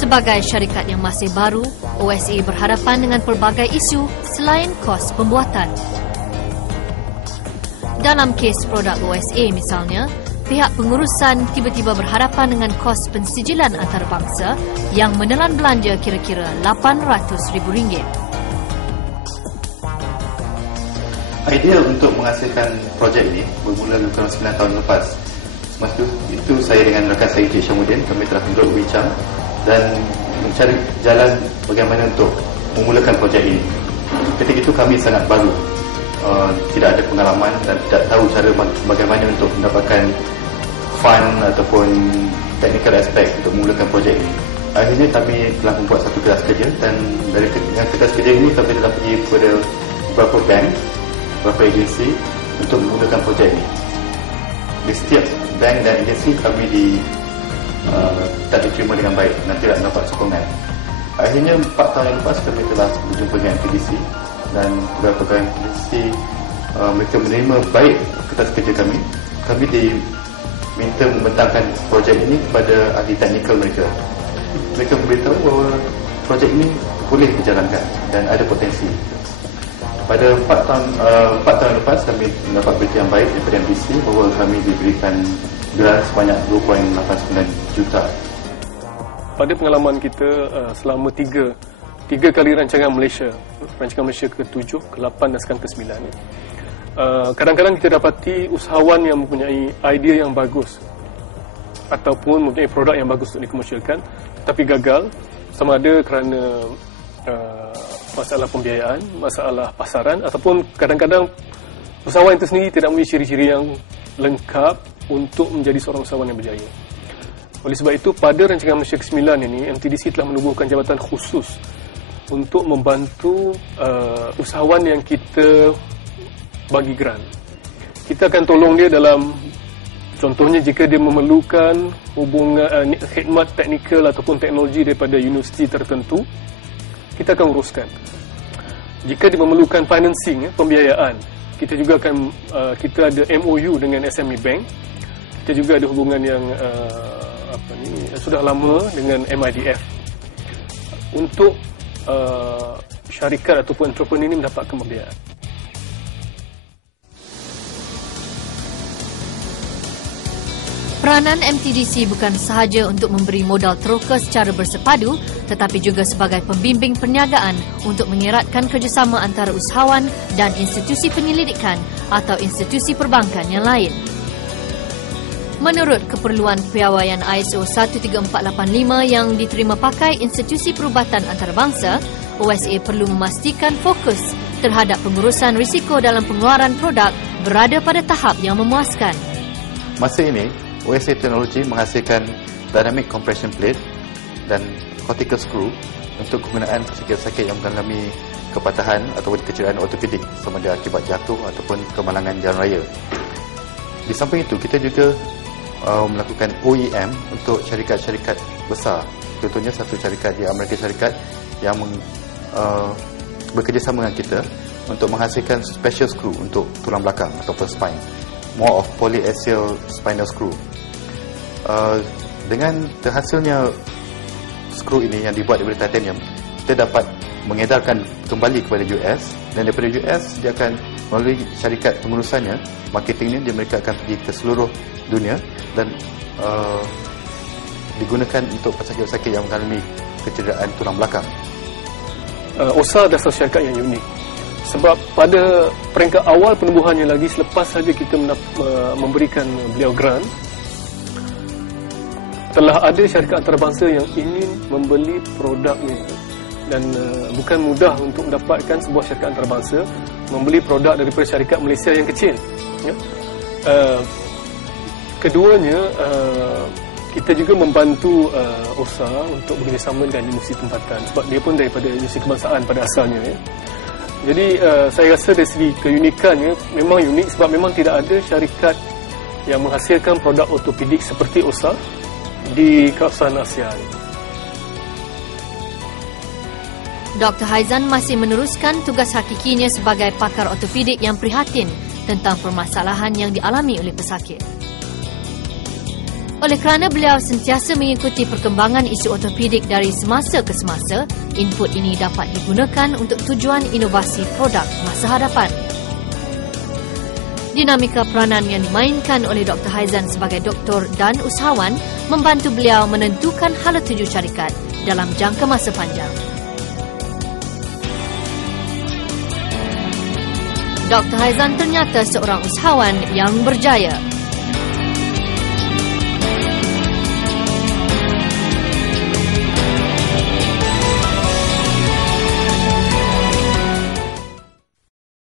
Sebagai syarikat yang masih baru, OSA berhadapan dengan pelbagai isu selain kos pembuatan. Dalam kes produk OSA misalnya, pihak pengurusan tiba-tiba berhadapan dengan kos pensijilan antarabangsa yang menelan belanja kira-kira RM800,000. Idea untuk menghasilkan projek ini bermula lebih kurang 9 tahun lepas. Semasa itu saya dengan rakan saya Encik Syamuddin, kami telah duduk berbincang dan mencari jalan bagaimana untuk memulakan projek ini. Ketika itu kami sangat baru, tidak ada pengalaman dan tidak tahu cara bagaimana untuk mendapatkan fund ataupun technical aspect untuk memulakan projek ini. Akhirnya kami telah membuat satu kelas kerja dan dari kelas kerja ini kami telah pergi kepada beberapa bank, beberapa agensi untuk memulakan projek ini. Di setiap bank dan agensi kami tak diterima dengan baik dan tidak mendapat sokongan. Akhirnya 4 tahun lepas kami telah berjumpa dengan MTDC dan beberapa agensi mereka menerima baik kertas kerja kami. Kami diminta membentangkan projek ini kepada ahli teknikal mereka. Mereka memberitahu bahawa projek ini boleh dijalankan dan ada potensi. Pada 4 tahun lepas kami mendapat berita yang baik daripada MTDC bahawa kami diberikan grant sebanyak 2.89 juta. Pada pengalaman kita selama tiga kali rancangan Malaysia ke-7, ke-8 dan sekarang ke-9, kadang-kadang kita dapati usahawan yang mempunyai idea yang bagus ataupun mempunyai produk yang bagus untuk dikomersialkan tetapi gagal, sama ada kerana masalah pembiayaan, masalah pasaran, ataupun kadang-kadang usahawan itu sendiri tidak mempunyai ciri-ciri yang lengkap untuk menjadi seorang usahawan yang berjaya. Oleh sebab itu, pada rancangan Malaysia ke-9 ini, MTDC telah menubuhkan jabatan khusus untuk membantu usahawan yang kita bagi grant. Kita akan tolong dia dalam, contohnya jika dia memerlukan hubungan khidmat teknikal ataupun teknologi daripada universiti tertentu, kita akan uruskan. Jika dia memerlukan financing, pembiayaan, kita juga akan kita ada MOU dengan SME Bank. Kita juga ada hubungan yang sudah lama dengan MIDF untuk syarikat ataupun entrepreneur ini mendapatkan pembiayaan. Peranan MTDC bukan sahaja untuk memberi modal teroka secara bersepadu tetapi juga sebagai pembimbing perniagaan untuk mengeratkan kerjasama antara usahawan dan institusi penyelidikan atau institusi perbankan yang lain. Menurut keperluan piawaian ISO 13485 yang diterima pakai institusi perubatan antarabangsa, OSA perlu memastikan fokus terhadap pengurusan risiko dalam pengeluaran produk berada pada tahap yang memuaskan. Masa ini, OSA Teknologi menghasilkan Dynamic Compression Plate dan Cortical Screw untuk kegunaan pesakit-pesakit yang mengalami kepatahan atau kecederaan ortopedik sama ada akibat jatuh ataupun kemalangan jalan raya. Di samping itu, kita juga melakukan OEM untuk syarikat-syarikat besar. Contohnya satu syarikat di Amerika Syarikat yang bekerjasama dengan kita untuk menghasilkan special screw untuk tulang belakang ataupun spine, more of polyaxial spinal screw. Dengan terhasilnya skru ini yang dibuat daripada titanium, kita dapat mengedarkan kembali kepada US dan daripada US dia akan melalui syarikat pengurusannya, marketingnya, mereka akan pergi ke seluruh dunia dan digunakan untuk pesakit-pesakit yang mengalami kecederaan tulang belakang. OSA adalah satu syarikat yang unik sebab pada peringkat awal penubuhannya lagi selepas saja kita memberikan beliau grant, telah ada syarikat antarabangsa yang ingin membeli produknya dan bukan mudah untuk mendapatkan sebuah syarikat antarabangsa membeli produk daripada syarikat Malaysia yang kecil, ya. Keduanya, kita juga membantu OSA untuk bekerjasama dengan universiti tempatan sebab dia pun daripada universiti kebangsaan pada asalnya, ya. Jadi saya rasa dari segi keunikannya memang unik sebab memang tidak ada syarikat yang menghasilkan produk ortopedik seperti OSA di kawasan Asia. Dr. Haizan masih meneruskan tugas hakikinya sebagai pakar ortopedik yang prihatin tentang permasalahan yang dialami oleh pesakit. Oleh kerana beliau sentiasa mengikuti perkembangan isu ortopedik dari semasa ke semasa, input ini dapat digunakan untuk tujuan inovasi produk masa hadapan. Dinamika peranan yang dimainkan oleh Dr. Haizan sebagai doktor dan usahawan membantu beliau menentukan hala tuju syarikat dalam jangka masa panjang. Dr. Haizan ternyata seorang usahawan yang berjaya.